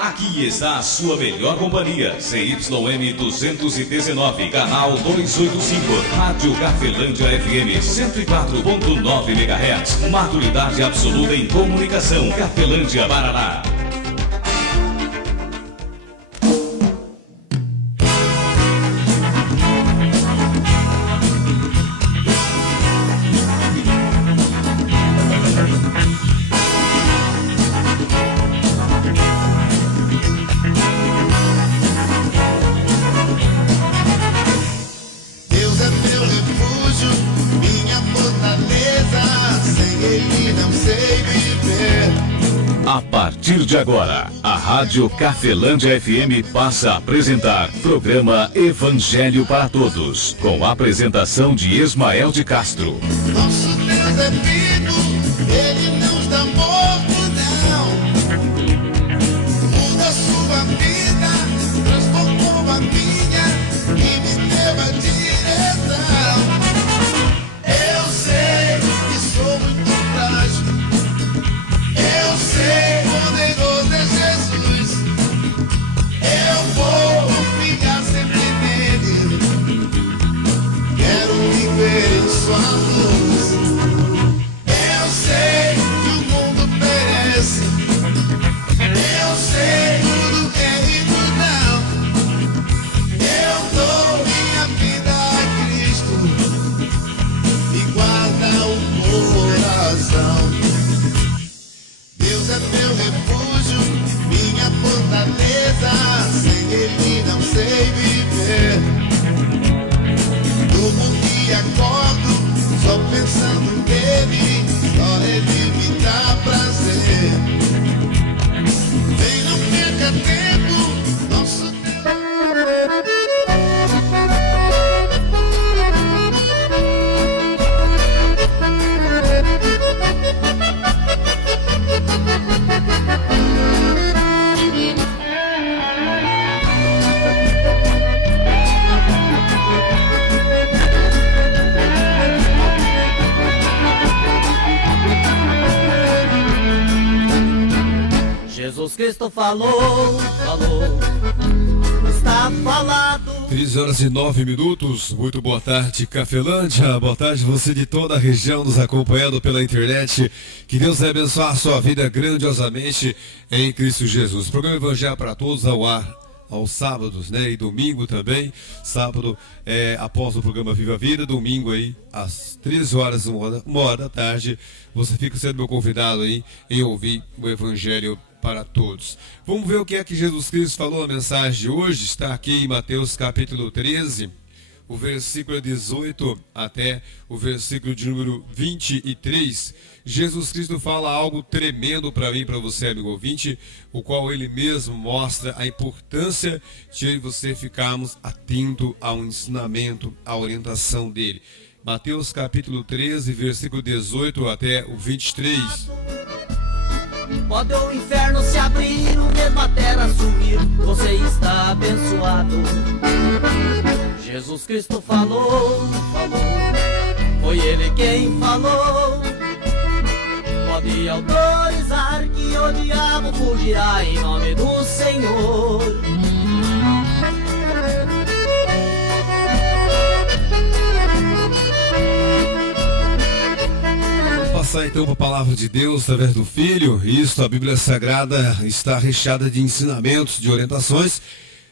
Aqui está a sua melhor companhia, CYM 219, canal 285, Rádio Cafelândia FM 104.9 MHz, maturidade absoluta em comunicação, Cafelândia, Paraná. A partir de agora, a Rádio Cafelândia FM passa a apresentar programa Evangelho para Todos, com a apresentação de Ismael de Castro. Nosso Deus é vivo, Ele não está morto, não. Muda sua vida, transformou a minha e me deu a direção. Eu sei que sou muito frágil. Eu sei, poderoso é Jesus. Eu vou confiar sempre nele. Quero viver em sua luz. Eu sei que o mundo perece. Eu sei tudo é e tudo não. Eu dou minha vida a Cristo e guarda o coração. Deus é meu refúgio, minha fortaleza, sem Ele não sei viver. Durmo e acordo, só pensando nele, só Ele me dá prazer. Vem, não perca tempo, nosso Deus. Jesus Cristo falou, está falado. 13h09. Muito boa tarde, Cafelândia. Boa tarde, você de toda a região nos acompanhando pela internet. Que Deus abençoe a sua vida grandiosamente em Cristo Jesus. Programa Evangelho para Todos ao ar aos sábados, né? E domingo também. Sábado após o programa Viva a Vida. Domingo aí às 13 horas, uma hora da tarde. Você fica sendo meu convidado aí em ouvir o Evangelho para Todos. Vamos ver o que é que Jesus Cristo falou na mensagem de hoje. Está aqui em Mateus capítulo 13, o versículo 18 até o versículo de número 23. Jesus Cristo fala algo tremendo para mim e para você, amigo ouvinte, o qual ele mesmo mostra a importância de você ficarmos atento ao ensinamento, à orientação dele. Mateus capítulo 13, versículo 18 até o 23. Pode o inferno se abrir, o mesmo a terra subir, você está abençoado. Jesus Cristo falou, foi Ele quem falou. Pode autorizar que o diabo fugirá em nome do Senhor. Passar então para a palavra de Deus através do Filho. Isso, a Bíblia Sagrada está recheada de ensinamentos, de orientações.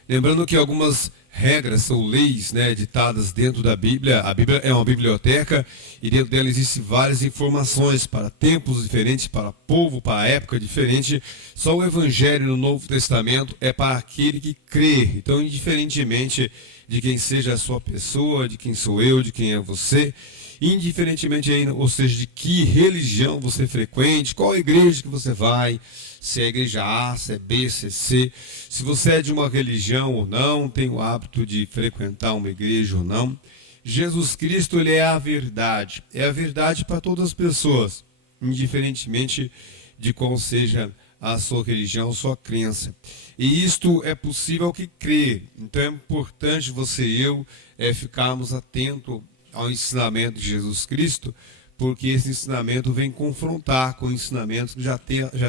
Lembrando que algumas regras ou leis, né, ditadas dentro da Bíblia. A Bíblia é uma biblioteca e dentro dela existem várias informações para tempos diferentes, para povo, para época diferente. Só o Evangelho no Novo Testamento é para aquele que crê. Então, indiferentemente de quem seja a sua pessoa, de quem sou eu, de quem é você, indiferentemente aí, ou seja, de que religião você frequente, qual igreja que você vai, se é a igreja A, se é B, se é C, se você é de uma religião ou não, tem o hábito de frequentar uma igreja ou não, Jesus Cristo, ele é a verdade para todas as pessoas, indiferentemente de qual seja a sua religião, a sua crença. E isto é possível que crê. Então é importante você e eu ficarmos atentos ao ensinamento de Jesus Cristo, porque esse ensinamento vem confrontar com o ensinamento que já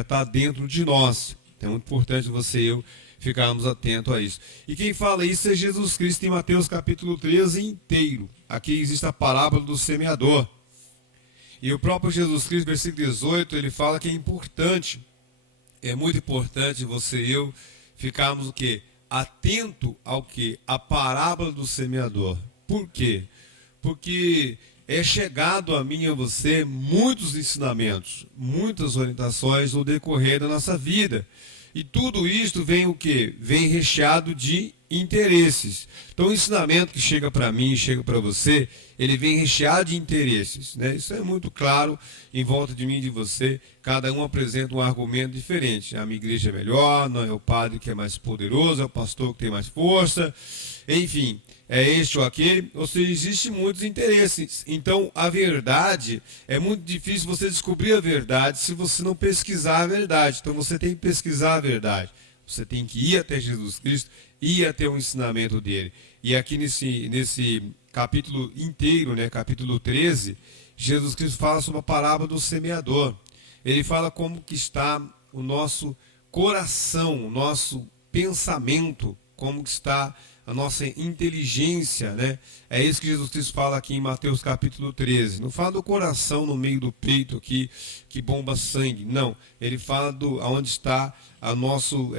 está dentro de nós. Então é muito importante você e eu ficarmos atentos a isso. E quem fala isso é Jesus Cristo em Mateus capítulo 13 inteiro. Aqui existe a parábola do semeador. E o próprio Jesus Cristo, versículo 18, ele fala que é importante, é muito importante você e eu ficarmos o quê? Atento ao quê? A parábola do semeador. Por quê? Porque é chegado a mim e a você muitos ensinamentos, muitas orientações no decorrer da nossa vida. E tudo isto vem o quê? Vem recheado de interesses. Então o ensinamento que chega para mim, chega para você, ele vem recheado de interesses, né? Isso é muito claro em volta de mim e de você. Cada um apresenta um argumento diferente. A minha igreja é melhor, não é o padre que é mais poderoso, é o pastor que tem mais força. Enfim, é este ou aquele. Ou seja, existem muitos interesses. Então a verdade, é muito difícil você descobrir a verdade se você não pesquisar a verdade. Então você tem que pesquisar a verdade. Você tem que ir até Jesus Cristo, ir até o ensinamento dele. E aqui nesse capítulo inteiro, né, capítulo 13, Jesus Cristo fala sobre a parábola do semeador. Ele fala como que está o nosso coração, o nosso pensamento, como que está a nossa inteligência, né? É isso que Jesus Cristo fala aqui em Mateus capítulo 13. Não fala do coração no meio do peito aqui, que bomba sangue. Não, ele fala onde está o nosso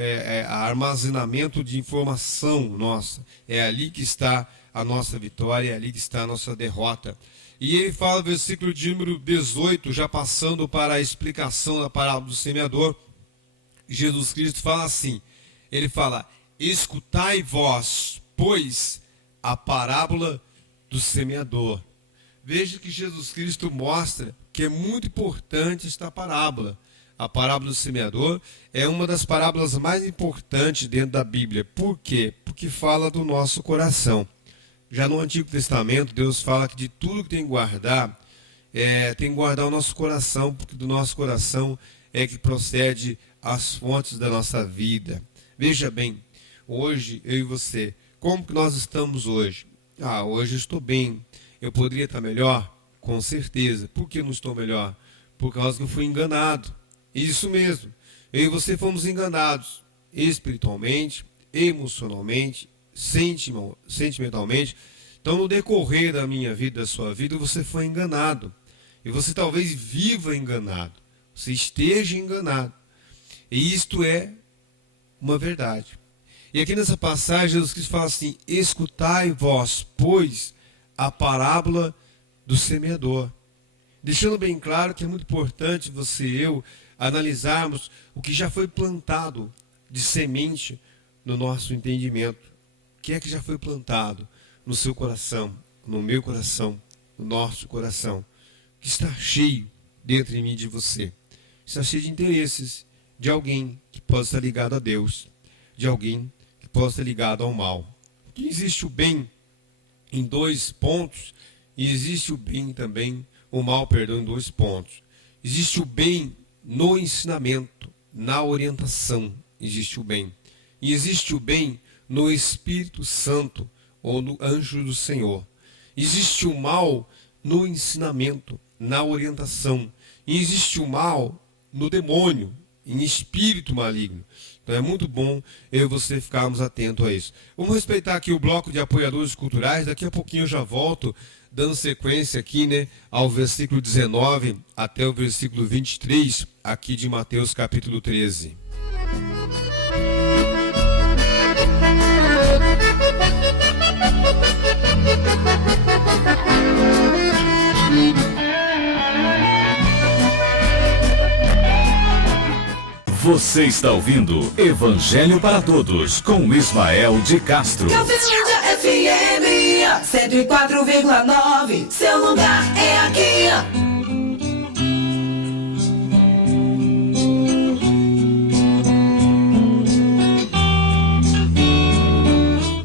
armazenamento de informação nossa. É ali que está a nossa vitória, é ali que está a nossa derrota. E ele fala, versículo de número 18, já passando para a explicação da parábola do semeador, Jesus Cristo fala assim, ele fala: escutai vós, pois, a parábola do semeador. Veja que Jesus Cristo mostra que é muito importante esta parábola. A parábola do semeador é uma das parábolas mais importantes dentro da Bíblia. Por quê? Porque fala do nosso coração. Já no Antigo Testamento, Deus fala que de tudo que tem que guardar, tem que guardar o nosso coração, porque do nosso coração é que procede as fontes da nossa vida. Veja bem, hoje, eu e você, como que nós estamos hoje? Hoje eu estou bem. Eu poderia estar melhor? Com certeza. Por que não estou melhor? Por causa que eu fui enganado. Isso mesmo. Eu e você fomos enganados espiritualmente, emocionalmente, sentimentalmente. Então, no decorrer da minha vida, da sua vida, você foi enganado. E você talvez viva enganado. Você esteja enganado. E isto é uma verdade. E aqui nessa passagem, Jesus Cristo fala assim: escutai vós, pois, a parábola do semeador. Deixando bem claro que é muito importante você e eu analisarmos o que já foi plantado de semente no nosso entendimento. O que é que já foi plantado no seu coração, no meu coração, no nosso coração, que está cheio dentro de mim e de você. Está cheio de interesses de alguém que possa estar ligado a Deus, de alguém que possa estar ligado ao mal. Que existe o bem em 2 pontos e existe o bem também, o mal, perdão, em 2 pontos. Existe o bem no ensinamento, na orientação, existe o bem. E existe o bem no Espírito Santo ou no anjo do Senhor. Existe o mal no ensinamento, na orientação. E existe o mal no demônio, em espírito maligno. Então é muito bom eu e você ficarmos atentos a isso. Vamos respeitar aqui o bloco de apoiadores culturais. Daqui a pouquinho eu já volto, dando sequência aqui, né, ao versículo 19 até o versículo 23, aqui de Mateus capítulo 13. Você está ouvindo Evangelho para Todos, com Ismael de Castro. Cafelândia FM 104,9, seu lugar é aqui.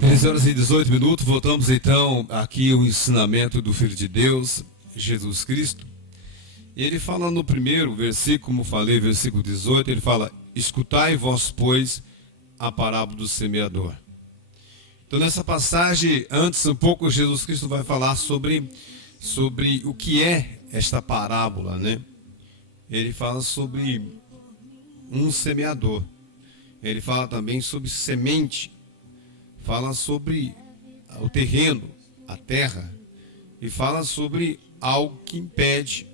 13h18, voltamos então aqui ao ensinamento do Filho de Deus, Jesus Cristo. Ele fala no primeiro versículo, como falei, versículo 18, ele fala: escutai vós, pois, a parábola do semeador. Então nessa passagem, antes um pouco, Jesus Cristo vai falar sobre o que é esta parábola, né? Ele fala sobre um semeador. ele fala também sobre semente, fala sobre o terreno, a terra, e fala sobre algo que impede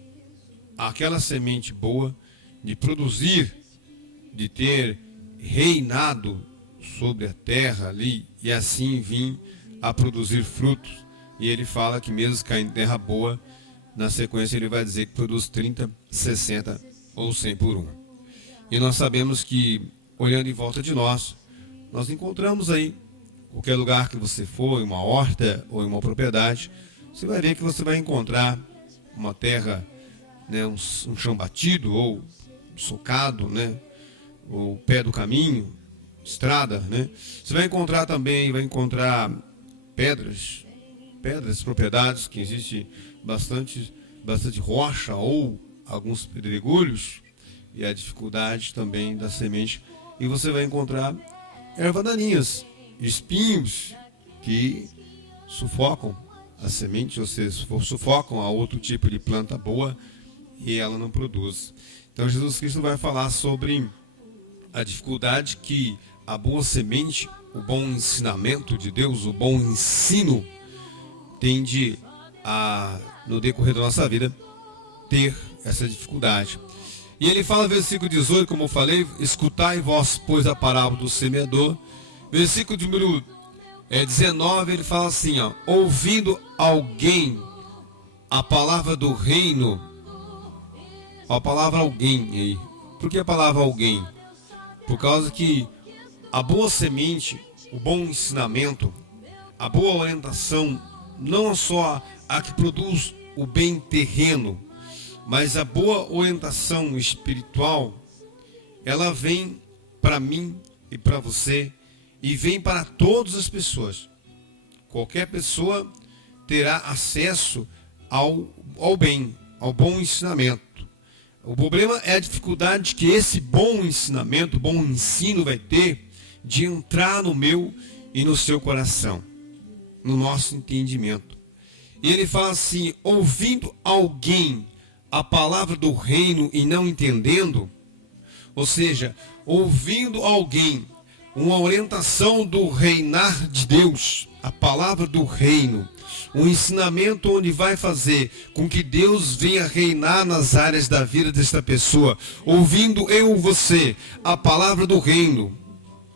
aquela semente boa de produzir, de ter reinado sobre a terra ali e assim vir a produzir frutos. E ele fala que mesmo caindo em terra boa, na sequência ele vai dizer que produz 30, 60 ou 100 por 1. E nós sabemos que, olhando em volta de nós encontramos aí, qualquer lugar que você for, em uma horta ou em uma propriedade, você vai ver que você vai encontrar uma terra, né, um chão batido ou socado, né, o pé do caminho, estrada, né? Você vai encontrar também, pedras, propriedades que existe bastante rocha ou alguns pedregulhos, e a dificuldade também da semente. E você vai encontrar ervas daninhas, espinhos que sufocam a semente, ou seja, sufocam a outro tipo de planta boa e ela não produz. Então Jesus Cristo vai falar sobre a dificuldade que a boa semente, o bom ensinamento de Deus, o bom ensino, tende a, no decorrer da nossa vida, ter essa dificuldade. E ele fala, versículo 18, como eu falei, escutai vós, pois, a parábola do semeador. Versículo de número 19, ele fala assim, ó, ouvindo alguém a palavra do reino. A palavra alguém aí. Por que a palavra alguém? Por causa que a boa semente, o bom ensinamento, a boa orientação, não é só a que produz o bem terreno, mas a boa orientação espiritual, ela vem para mim e para você, e vem para todas as pessoas. Qualquer pessoa terá acesso ao bem, ao bom ensinamento. O problema é a dificuldade que esse bom ensinamento, bom ensino vai ter de entrar no meu e no seu coração, no nosso entendimento. E ele fala assim, ouvindo alguém a palavra do reino e não entendendo, ou seja, ouvindo alguém uma orientação do reinar de Deus, a palavra do reino, um ensinamento onde vai fazer com que Deus venha reinar nas áreas da vida desta pessoa, ouvindo você a palavra do reino,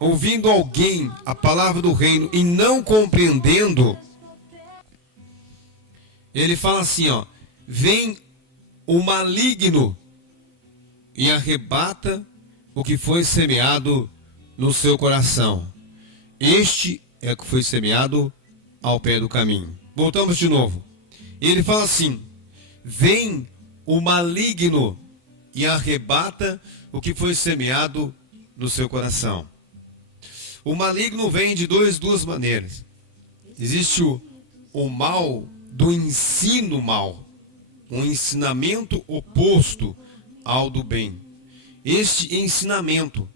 ouvindo alguém a palavra do reino e não compreendendo, ele fala assim, ó, vem o maligno e arrebata o que foi semeado no seu coração. Este é o que foi semeado ao pé do caminho. Voltamos de novo. Ele fala assim, vem o maligno e arrebata o que foi semeado no seu coração. O maligno vem de duas maneiras. Existe o mal do ensino mal, um ensinamento oposto ao do bem. Este ensinamento,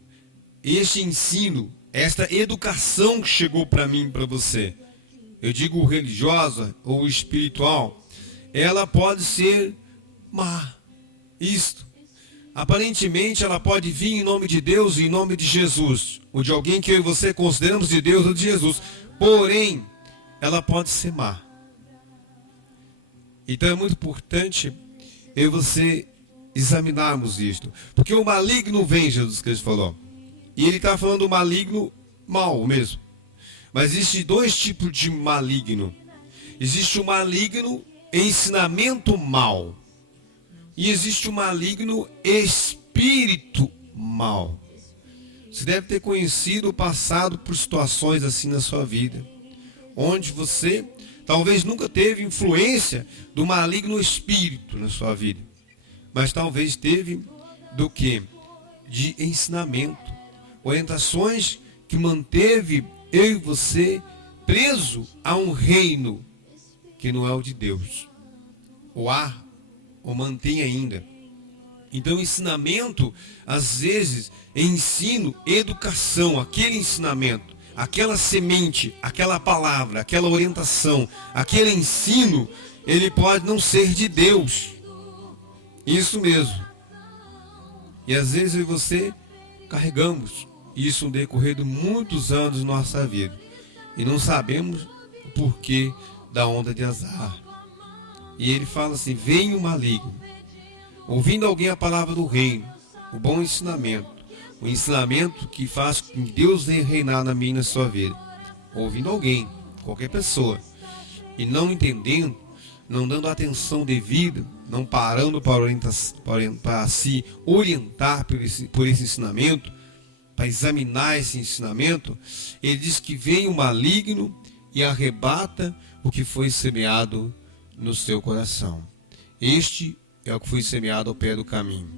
este ensino, esta educação que chegou para mim e para você, eu digo religiosa ou espiritual, ela pode ser má. Isto, aparentemente, ela pode vir em nome de Deus e em nome de Jesus, ou de alguém que eu e você consideramos de Deus ou de Jesus, porém, ela pode ser má. Então é muito importante eu e você examinarmos isto, porque o maligno vem, Jesus Cristo falou, e ele está falando do maligno mal mesmo. Mas existem dois tipos de maligno. Existe o maligno ensinamento mal, e existe o maligno espírito mal. Você deve ter conhecido, passado por situações assim na sua vida, onde você talvez nunca teve influência do maligno espírito na sua vida, mas talvez teve do que? De ensinamento, orientações que manteve eu e você preso a um reino que não é o de Deus, ou mantém ainda. Então ensinamento, às vezes, ensino, educação, aquele ensinamento, aquela semente, aquela palavra, aquela orientação, aquele ensino, ele pode não ser de Deus. Isso mesmo. E às vezes eu e você carregamos isso no decorrer de muitos anos de nossa vida. E não sabemos o porquê da onda de azar. E ele fala assim: vem o maligno. Ouvindo alguém a palavra do reino, o bom ensinamento, o ensinamento que faz com que Deus venha reinar na minha e na sua vida. Ouvindo alguém, qualquer pessoa, e não entendendo, não dando atenção devida, não parando para se orientar por esse ensinamento, para examinar esse ensinamento, ele diz que vem o maligno e arrebata o que foi semeado no seu coração. Este é o que foi semeado ao pé do caminho.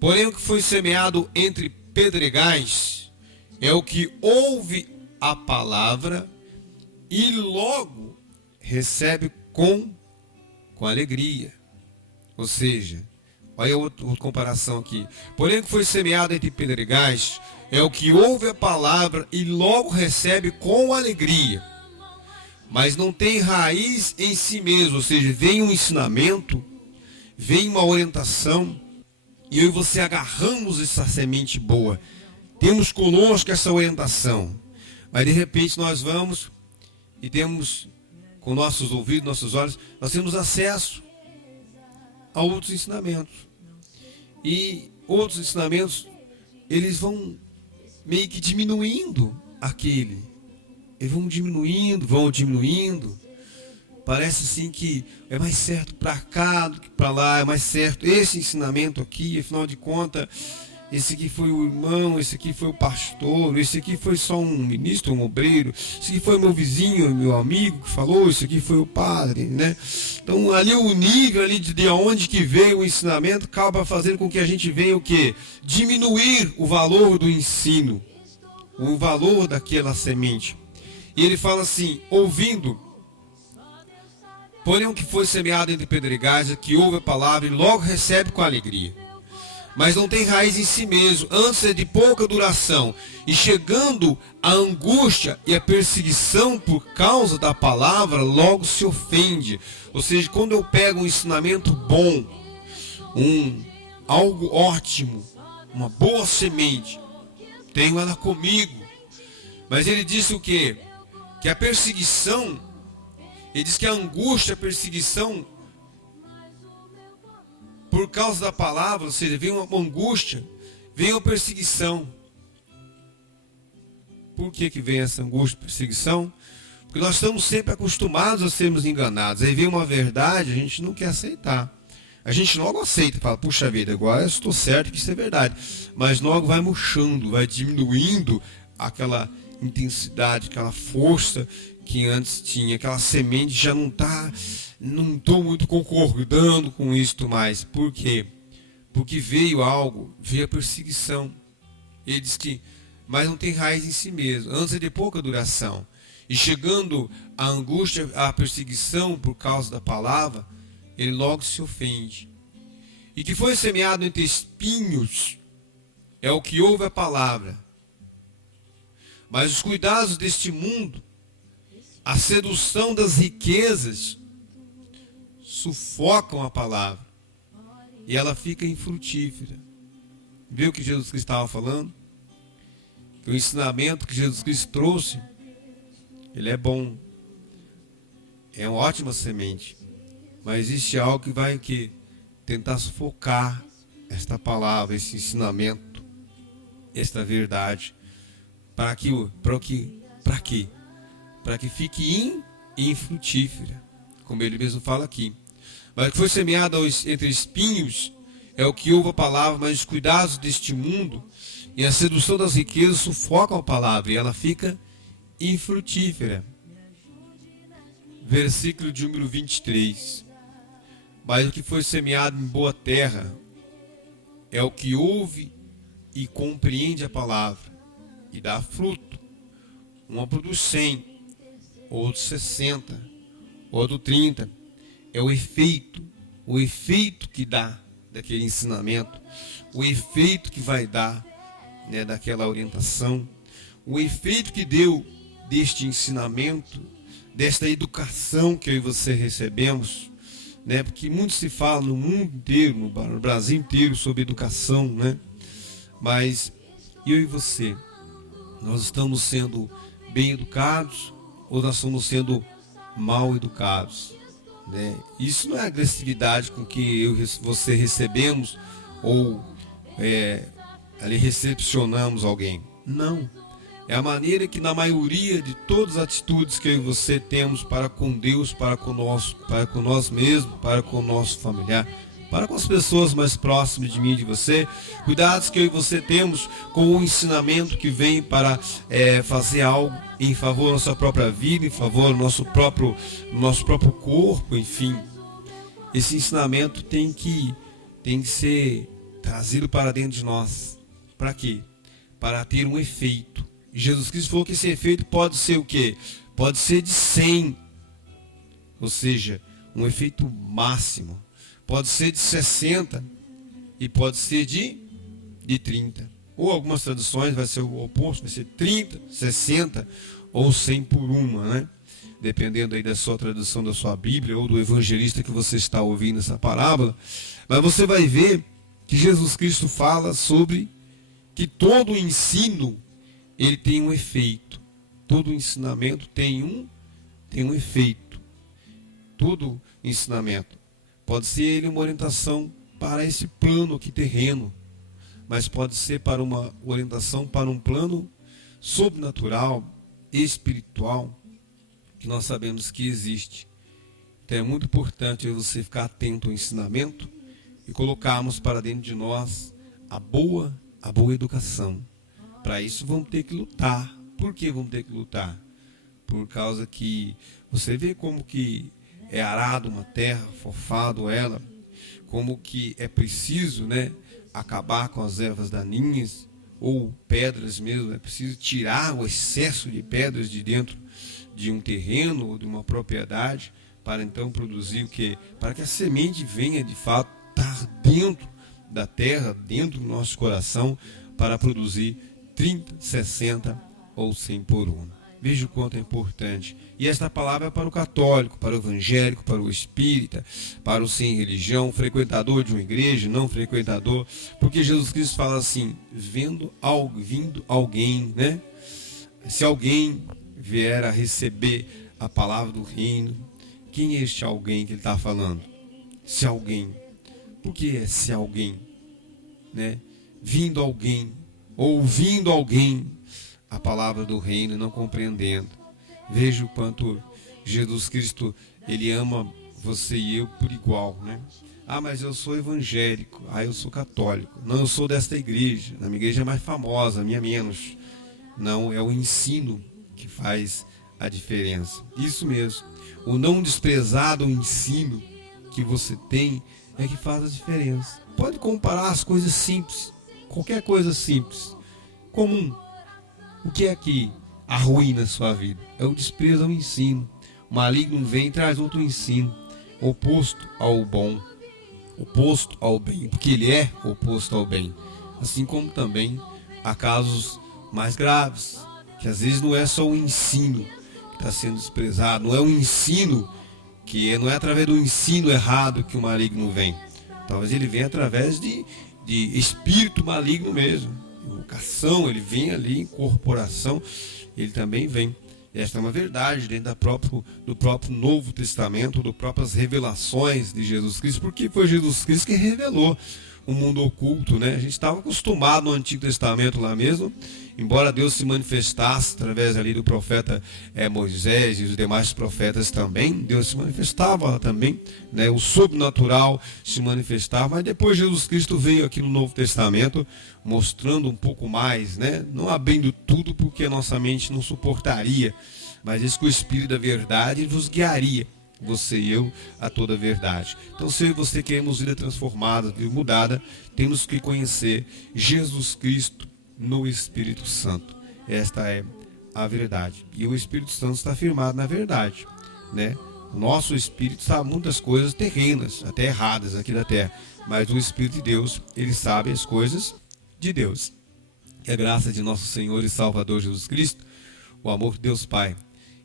Porém, o que foi semeado entre pedregais é o que ouve a palavra e logo recebe com alegria. Ou seja, olha outra comparação aqui. Porém, o que foi semeado entre pedregais é o que ouve a palavra e logo recebe com alegria, mas não tem raiz em si mesmo. Ou seja, vem um ensinamento, vem uma orientação, e eu e você agarramos essa semente boa, temos conosco essa orientação, mas de repente nós vamos e temos com nossos ouvidos, nossos olhos, nós temos acesso a outros ensinamentos. E outros ensinamentos, eles vão meio que diminuindo aquele. Eles vão diminuindo. Parece assim que é mais certo para cá do que para lá, é mais certo esse ensinamento aqui, afinal de contas, esse aqui foi o irmão, esse aqui foi o pastor, esse aqui foi só um ministro, um obreiro, esse aqui foi meu vizinho, meu amigo que falou, esse aqui foi o padre, né? Então ali o nível ali de onde que veio o ensinamento acaba fazendo com que a gente venha o quê? Diminuir o valor do ensino, o valor daquela semente. E ele fala assim, ouvindo, porém o que foi semeado entre pedregais é que ouve a palavra e logo recebe com alegria, mas não tem raiz em si mesmo, antes é de pouca duração, e chegando a angústia e a perseguição por causa da palavra, logo se ofende. Ou seja, quando eu pego um ensinamento bom, algo ótimo, uma boa semente, tenho ela comigo, mas ele disse o quê? Que a perseguição, ele diz que a angústia, a perseguição por causa da palavra, ou seja, vem uma angústia, vem uma perseguição. Por que vem essa angústia e perseguição? Porque nós estamos sempre acostumados a sermos enganados. Aí vem uma verdade, a gente não quer aceitar. A gente logo aceita, fala, puxa vida, agora eu estou certo que isso é verdade. Mas logo vai murchando, vai diminuindo aquela intensidade, aquela força que antes tinha, aquela semente já não estou muito concordando com isto mais. Por quê? Porque veio a perseguição. Ele diz que, mas não tem raiz em si mesmo, antes é de pouca duração. E chegando a angústia, a perseguição por causa da palavra, ele logo se ofende. E que foi semeado entre espinhos é o que ouve a palavra, mas os cuidados deste mundo, a sedução das riquezas, sufocam a palavra e ela fica infrutífera. Viu o que Jesus Cristo estava falando? Que o ensinamento que Jesus Cristo trouxe, ele é bom, é uma ótima semente, mas existe algo que vai tentar sufocar esta palavra, esse ensinamento, esta verdade, para que fique infrutífera, como ele mesmo fala aqui. Mas o que foi semeado entre espinhos é o que ouve a palavra, mas os cuidados deste mundo e a sedução das riquezas sufocam a palavra e ela fica infrutífera. Versículo de número 23. Mas o que foi semeado em boa terra é o que ouve e compreende a palavra e dá fruto. Um produz 100, outro 60, outro 30. É o efeito que dá daquele ensinamento, o efeito que vai dar, né, daquela orientação, o efeito que deu deste ensinamento, desta educação que eu e você recebemos, né? Porque muito se fala no mundo inteiro, no Brasil inteiro, sobre educação, né? Mas eu e você, Nós estamos sendo bem educados ou nós estamos sendo mal educados, né? Isso não é agressividade com que eu e você recebemos ou ali recepcionamos alguém. Não. É a maneira que na maioria de todas as atitudes que eu e você temos para com Deus, para com nós mesmos, para com o nosso familiar, para com as pessoas mais próximas de mim e de você, cuidados que eu e você temos com o ensinamento que vem para fazer algo em favor da nossa própria vida, em favor do nosso próprio corpo, enfim. Esse ensinamento tem que ser trazido para dentro de nós. Para quê? Para ter um efeito. E Jesus Cristo falou que esse efeito pode ser o quê? Pode ser de 100, ou seja, um efeito máximo. Pode ser de 60 e pode ser de 30. Ou algumas traduções vai ser o oposto, vai ser 30, 60 ou 100 por uma, né? Dependendo aí da sua tradução da sua Bíblia ou do evangelista que você está ouvindo essa parábola. Mas você vai ver que Jesus Cristo fala sobre que todo o ensino ele tem um efeito. Todo ensinamento tem um efeito. Todo ensinamento pode ser ele uma orientação para esse plano aqui terreno, mas pode ser para uma orientação para um plano sobrenatural, espiritual, que nós sabemos que existe. Então é muito importante você ficar atento ao ensinamento e colocarmos para dentro de nós a boa educação. Para isso vamos ter que lutar. Por que vamos ter que lutar? Por causa que você vê como que é arado uma terra, forfado ela, como que é preciso, né, acabar com as ervas daninhas ou pedras mesmo, é preciso tirar o excesso de pedras de dentro de um terreno ou de uma propriedade para então produzir o quê? Para que a semente venha de fato estar dentro da terra, dentro do nosso coração, para produzir 30, 60 ou 100 por uma. Veja o quanto é importante. E esta palavra é para o católico, para o evangélico, para o espírita, para o sem religião, frequentador de uma igreja, não frequentador. Porque Jesus Cristo fala assim, vindo alguém, né? Se alguém vier a receber a palavra do reino, quem é este alguém que ele está falando? Se alguém. Por que é se alguém? Né? Vindo alguém, ouvindo alguém a palavra do reino, não compreendendo. Veja o quanto Jesus Cristo, ele ama você e eu por igual, né? Ah, mas eu sou evangélico, eu sou católico. Não, eu sou desta igreja, a minha igreja é mais famosa, a minha menos. Não, é o ensino que faz a diferença. Isso mesmo. O não desprezado ensino que você tem é que faz a diferença. Pode comparar as coisas simples, qualquer coisa simples, comum. O que é que arruína a sua vida? É o desprezo ao ensino. O maligno vem e traz outro ensino, oposto ao bom, oposto ao bem, porque ele é oposto ao bem. Assim como também há casos mais graves, que às vezes não é só o ensino que está sendo desprezado, não é o ensino que não é através do ensino errado que o maligno vem. Talvez ele venha através de espírito maligno mesmo. Invocação, ele vem ali, incorporação, ele também vem. Esta é uma verdade dentro do próprio Novo Testamento, das próprias revelações de Jesus Cristo, porque foi Jesus Cristo que revelou o mundo oculto, né? A gente estava acostumado no Antigo Testamento lá mesmo, embora Deus se manifestasse através ali do profeta Moisés e os demais profetas também, Deus se manifestava lá também, né? O sobrenatural se manifestava, mas depois Jesus Cristo veio aqui no Novo Testamento mostrando um pouco mais, né? Não abrindo tudo porque a nossa mente não suportaria, mas diz que o Espírito da verdade vos guiaria, você e eu, a toda a verdade. Então, se eu e você queremos vida transformada, vida mudada, temos que conhecer Jesus Cristo no Espírito Santo. Esta é a verdade. E o Espírito Santo está firmado na verdade, né? O nosso Espírito sabe muitas coisas terrenas, até erradas aqui da terra, mas o Espírito de Deus, ele sabe as coisas de Deus. Que a graça de nosso Senhor e Salvador Jesus Cristo, o amor de Deus Pai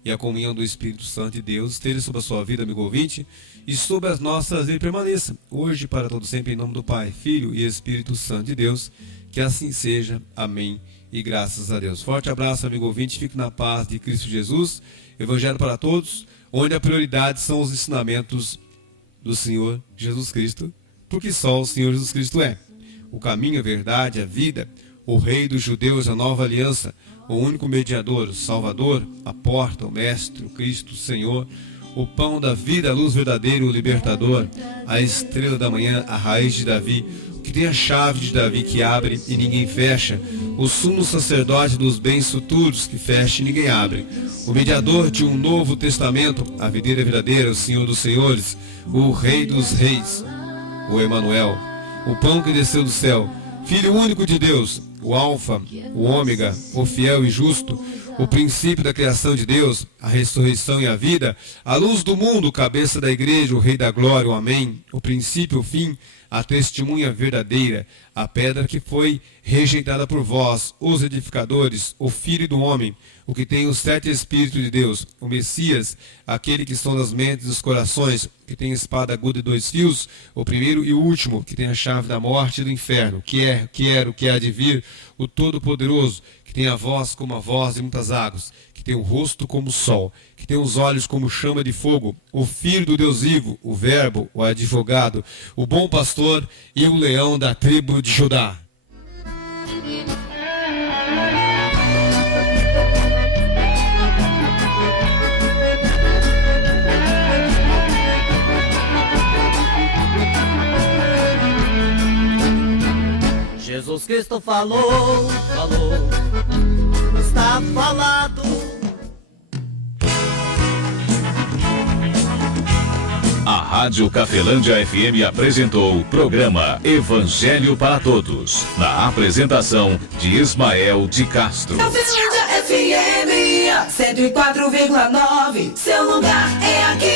e a comunhão do Espírito Santo de Deus esteja sobre a sua vida, amigo ouvinte, e sobre as nossas vidas permaneça, hoje para todo sempre, em nome do Pai, Filho e Espírito Santo de Deus, que assim seja. Amém e graças a Deus. Forte abraço, amigo ouvinte, fique na paz de Cristo Jesus. Evangelho para todos, onde a prioridade são os ensinamentos do Senhor Jesus Cristo, porque só o Senhor Jesus Cristo é o caminho, a verdade, a vida, o Rei dos judeus, a nova aliança, o único mediador, o Salvador, a porta, o Mestre, o Cristo, o Senhor, o pão da vida, a luz verdadeira, o libertador, a estrela da manhã, a raiz de Davi, que tem a chave de Davi que abre e ninguém fecha, o sumo sacerdote dos bens futuros que fecha e ninguém abre, o mediador de um novo testamento, a videira verdadeira, o Senhor dos senhores, o Rei dos reis, o Emanuel, o pão que desceu do céu, Filho único de Deus, o Alfa, o Ômega, o fiel e justo, o princípio da criação de Deus, a ressurreição e a vida, a luz do mundo, cabeça da igreja, o Rei da glória, o Amém, o princípio, o fim, a testemunha verdadeira, a pedra que foi rejeitada por vós, os edificadores, o Filho do homem, o que tem os 7 Espíritos de Deus, o Messias, aquele que sonda as mentes e os corações, que tem espada aguda e 2 fios, o primeiro e o último, que tem a chave da morte e do inferno, que era, o que há de vir, o Todo-Poderoso, que tem a voz como a voz de muitas águas, que tem o rosto como o sol, que tem os olhos como chama de fogo, o Filho do Deus vivo, o Verbo, o advogado, o bom pastor e o leão da tribo de Judá. Jesus Cristo falou, está falado. A Rádio Cafelândia FM apresentou o programa Evangelho para Todos, na apresentação de Ismael de Castro. Cafelândia FM 104,9, seu lugar é aqui.